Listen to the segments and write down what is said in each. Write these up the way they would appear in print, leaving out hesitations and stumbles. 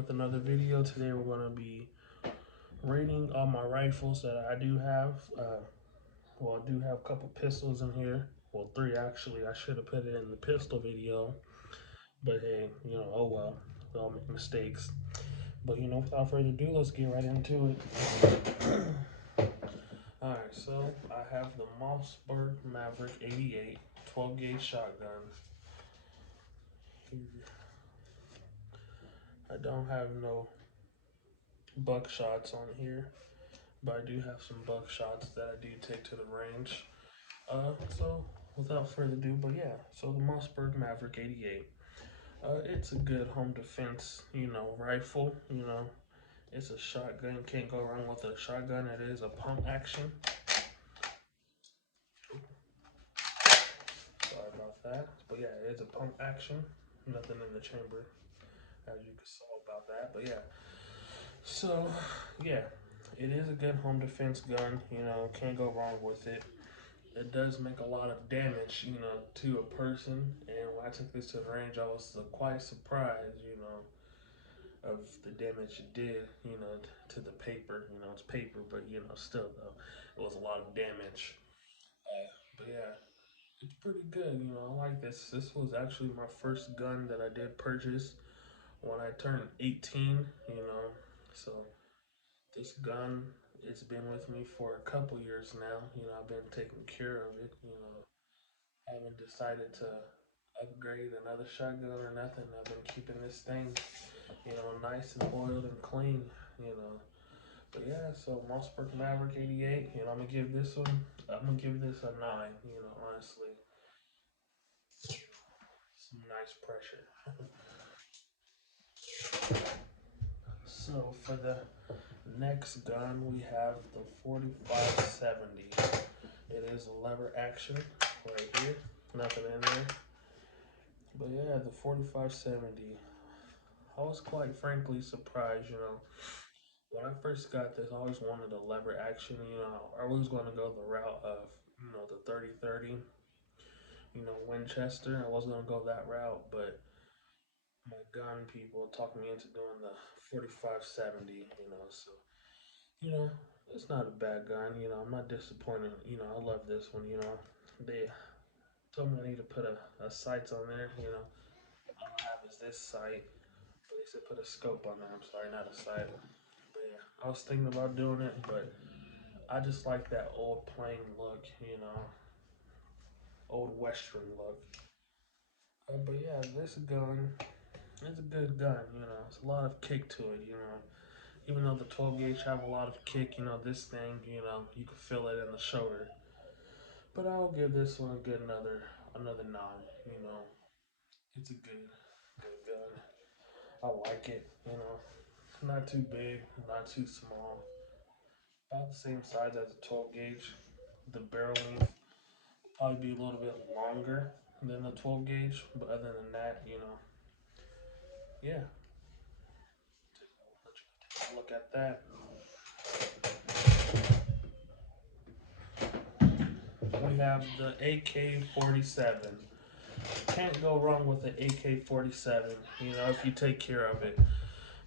with another video. Today we're going to be rating all my rifles that I do have. I do have a couple pistols in here. Well, three actually. I should have put it in the pistol video. But hey, oh well. We all make mistakes. But without further ado, let's get right into it. Alright, so I have the Mossberg Maverick 88 12 gauge shotgun. I don't have no buckshots on here, but I do have some buckshots that I do take to the range. So without further ado, but yeah, so the Mossberg Maverick 88. It's a good home defense, rifle. It's a shotgun. Can't go wrong with a shotgun. It is a pump action. Sorry about that, but yeah, it is a pump action. Nothing in the chamber, as you can saw about that. But yeah, so yeah, it is a good home defense gun. Can't go wrong with it. It does make a lot of damage, to a person. And when I took this to the range, I was quite surprised, of the damage it did, to the paper. It's paper, but still though, it was a lot of damage. But yeah, it's pretty good. I like this. This was actually my first gun that I did purchase when I turned 18. So this gun, it's been with me for a couple years now. I've been taking care of it. Haven't decided to upgrade another shotgun or nothing. I've been keeping this thing, nice and oiled and clean, you know. But yeah, so Mossberg Maverick 88, I'm gonna give this a 9, honestly. Some nice pressure. So for the next gun, we have the 4570. It is a lever action right here, nothing in there. But yeah, the 4570. I was quite frankly surprised, When I first got this, I always wanted a lever action, I was going to go the route of, the 3030, Winchester. I was going to go that route, but my gun people talked me into doing the 4570, so, you know, it's not a bad gun, I'm not disappointed, I love this one, They told me I need to put a sights on there, all I have is this sight, but they said put a scope on there. I'm sorry, not a sight. But yeah, I was thinking about doing it, but I just like that old plain look, old western look. But yeah, this gun, it's a good gun, It's a lot of kick to it, Even though the 12 gauge have a lot of kick, this thing, you can feel it in the shoulder. But I'll give this one a good another 9, It's a good gun. I like it, Not too big, not too small. About the same size as a 12 gauge. The barrel length probably be a little bit longer than the 12 gauge, but other than that, yeah. Take a look at that. We have the AK-47. Can't go wrong with the AK-47, if you take care of it.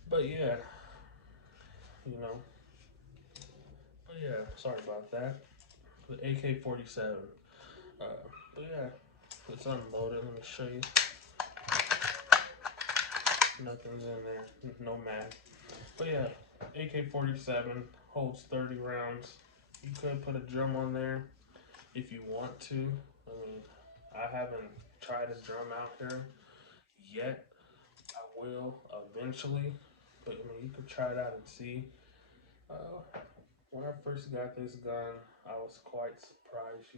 But yeah, you know, but yeah, sorry about that. The AK-47. Uh, but yeah, it's unloaded. Let me show you. Nothing's in there. No mag. But yeah, AK-47 holds 30 rounds. You could put a drum on there if you want to. I mean, I haven't tried a drum out here yet. I will eventually. But I mean, you could try it out and see. When I first got this gun, I was quite surprised.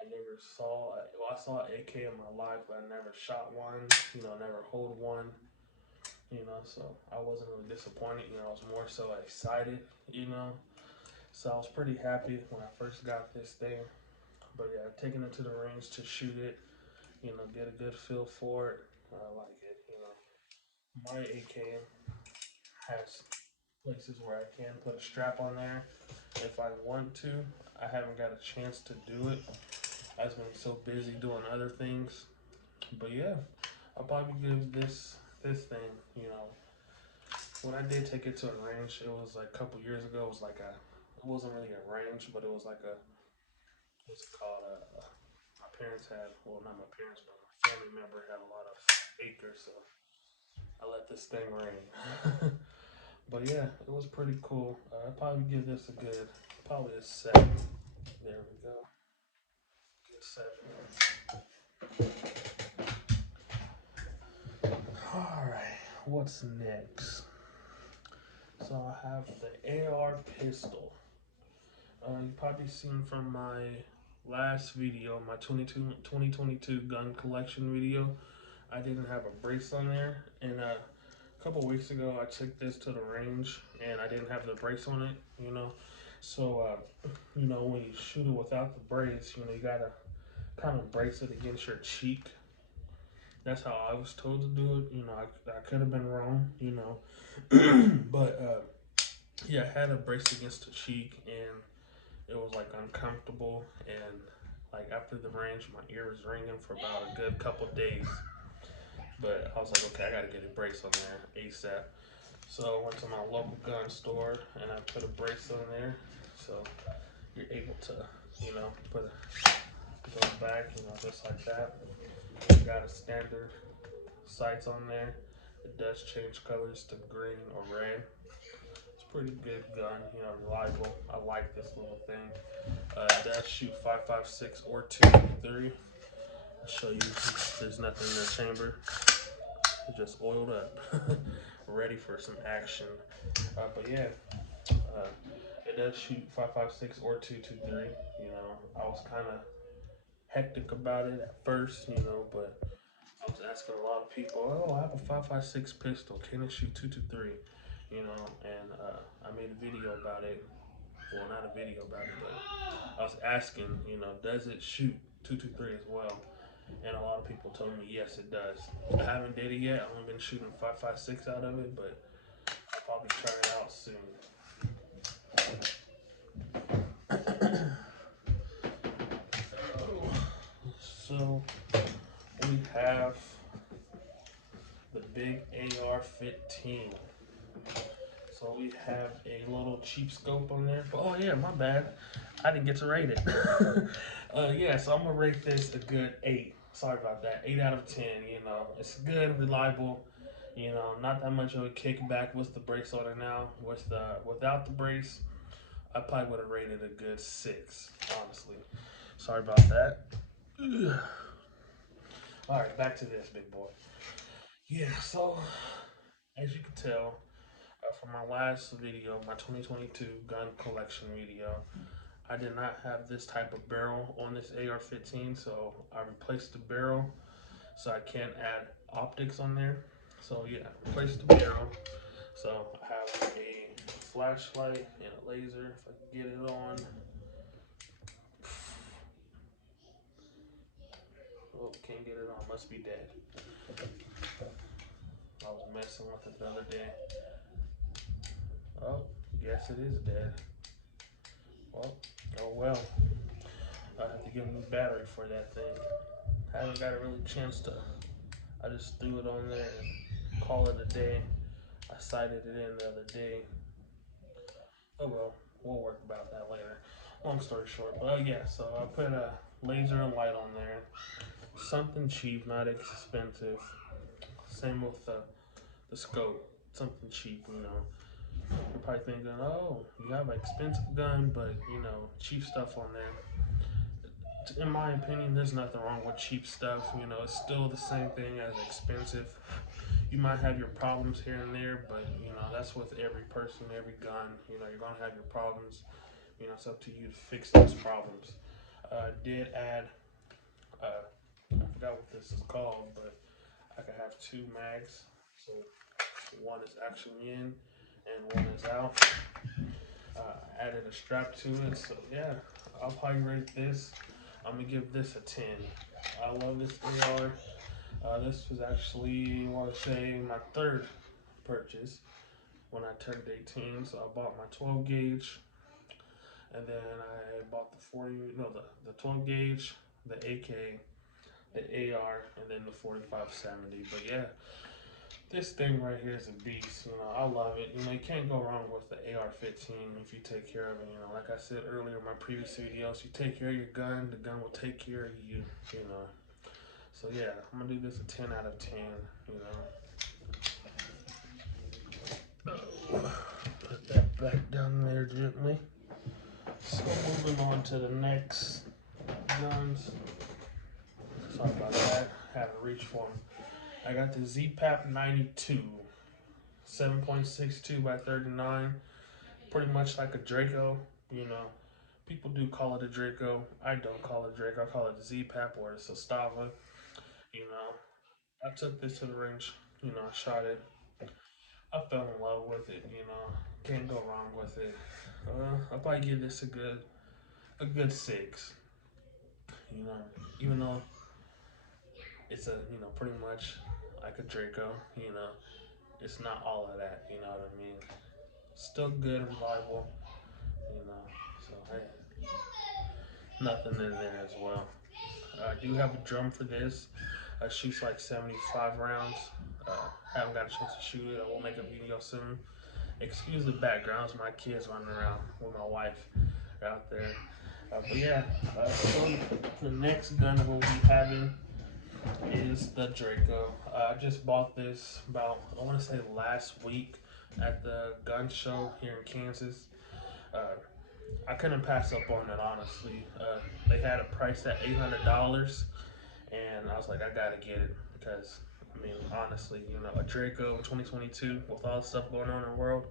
I never saw, well, I saw an AK in my life, but I never shot one, never hold one, so I wasn't really disappointed, I was more so excited, so I was pretty happy when I first got this thing. But yeah, taking it to the range to shoot it, get a good feel for it, I like it, My AK has places where I can put a strap on there if I want to. I haven't got a chance to do it. I've been so busy doing other things. But yeah, I'll probably give this this thing, you know, when I did take it to a range, it was like a couple years ago. It was like it wasn't really a range, but it was like what's it called? My parents had, well, not my parents, but my family member had a lot of acres, so I let this thing rain. But yeah, it was pretty cool. I'd probably give this a good, probably a 7. There we go. Good 7. All right, what's next? So I have the AR pistol. You probably seen from my last video, my 2022 gun collection video. I didn't have a brace on there, and a couple weeks ago I took this to the range, and I didn't have the brace on it. You know, so you know, when you shoot it without the brace, you know, you gotta kind of brace it against your cheek. That's how I was told to do it. You know, I could have been wrong. You know, but yeah, I had a brace against the cheek, and it was like uncomfortable, and like after the range, my ear was ringing for about a good couple days. But I was like, okay, I gotta get a brace on there ASAP. So I went to my local gun store and I put a brace on there. So you're able to, you know, put it goes back, you know, just like that. You got a standard sights on there. It does change colors to green or red. It's a pretty good gun, you know, reliable. I like this little thing. It does shoot 5.56 or 2.3. I'll show you there's nothing in the chamber. It's just oiled up, ready for some action. But yeah, uh, it does shoot 5.56 or 2.23. You know, I was kind of hectic about it at first, you know, but I was asking a lot of people, oh, I have a 5.56 pistol. Can it shoot 2.23? You know, and I made a video about it. Well, not a video about it, but I was asking, you know, does it shoot 2.23 as well? And a lot of people told me yes, it does. I haven't did it yet. I've only been shooting 5.56 out of it, but I'll probably try it out soon. So we have the big AR-15. So we have a little cheap scope on there. Oh yeah, my bad. I didn't get to rate it. Yeah, so I'm gonna rate this a good 8. Sorry about that. 8 out of 10. You know, it's good, reliable. You know, not that much of a kickback with the brace on it now. Without the brace, I probably would have rated a good 6. Honestly, sorry about that. Ugh. All right, back to this big boy. Yeah, so as you can tell from my last video, my 2022 gun collection video, I did not have this type of barrel on this AR-15, so I replaced the barrel so I can't add optics on there. So yeah, replaced the barrel. So I have a flashlight and a laser. If I can get it on. Oh, can't get it on. Must be dead. I was messing with it the other day. Oh, guess it is dead. Well, oh well. I have to get a new battery for that thing. Haven't got a really chance to. I just threw it on there and call it a day. I sighted it in the other day. Oh well, we'll work about that later. Long story short, but yeah, so I put a laser and light on there. Something cheap, not expensive. Same with the scope. Something cheap, you know. You're probably thinking, oh, you have an expensive gun, but you know, cheap stuff on there. In my opinion, there's nothing wrong with cheap stuff. You know, it's still the same thing as expensive. You might have your problems here and there, but you know, that's with every person, every gun. You know, you're gonna have your problems. You know, it's up to you to fix those problems. Did add, I forgot what this is called, but I could have 2 mags. So one is actually in and one is out. Added a strap to it. So yeah, I'll probably rate this. I'm gonna give this a 10. I love this AR. This was actually, I want to say, my 3rd purchase when I turned 18. So I bought my 12 gauge, and then I bought the 40, no, the 12 gauge, the AK, the AR, and then the 4570. But yeah, This thing right here is a beast. You know, I love it. You know, you can't go wrong with the AR-15 if you take care of it. You know, like I said earlier in my previous videos, you take care of your gun, the gun will take care of you. You know. So yeah, I'm gonna do this a 10 out of 10. You know. Put that back down there gently. So moving on to the next guns. Sorry about that. Had to reach for them. I got the ZPAP 92, 7.62 by 39. Pretty much like a Draco. You know, people do call it a Draco. I don't call it Draco. I call it a ZPAP or a Sestava. You know, I took this to the range. You know, I shot it. I fell in love with it. You know, can't go wrong with it. I'll probably give this a good 6. You know, even though it's a pretty much like a Draco. You know, it's not all of that. You know what I mean? Still good, reliable. You know, so hey, nothing in there as well. I do have a drum for this. I shoots like 75 rounds. Uh, haven't got a chance to shoot it. I will make a video soon. Excuse the backgrounds, my kids running around with my wife out there. But yeah, so the next gun that we'll be having is the Draco. I just bought this about, I want to say last week at the gun show here in Kansas. Uh, I couldn't pass up on it, honestly. They had it priced at $800, and I was like, I gotta get it because, I mean, honestly, a Draco in 2022 with all the stuff going on in the world,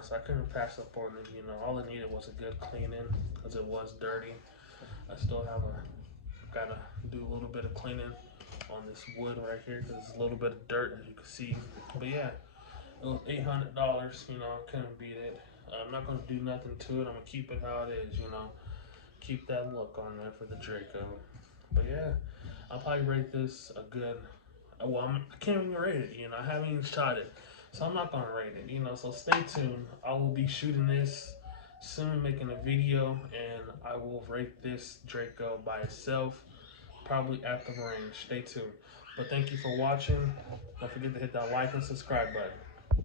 so I couldn't pass up on it. All it needed was a good cleaning because it was dirty. I still gotta do a little bit of cleaning on this wood right here because it's a little bit of dirt as you can see. But yeah, it was $800. Couldn't beat it. I'm not gonna do nothing to it. I'm gonna keep it how it is. Keep that look on there for the Draco. But yeah, I'll probably rate this a good. Well, I can't even rate it. I haven't even shot it, so I'm not gonna rate it. So stay tuned. I will be shooting this soon, making a video, and I will rate this Draco by itself, probably at the range. Stay tuned. But thank you for watching. Don't forget to hit that like and subscribe button.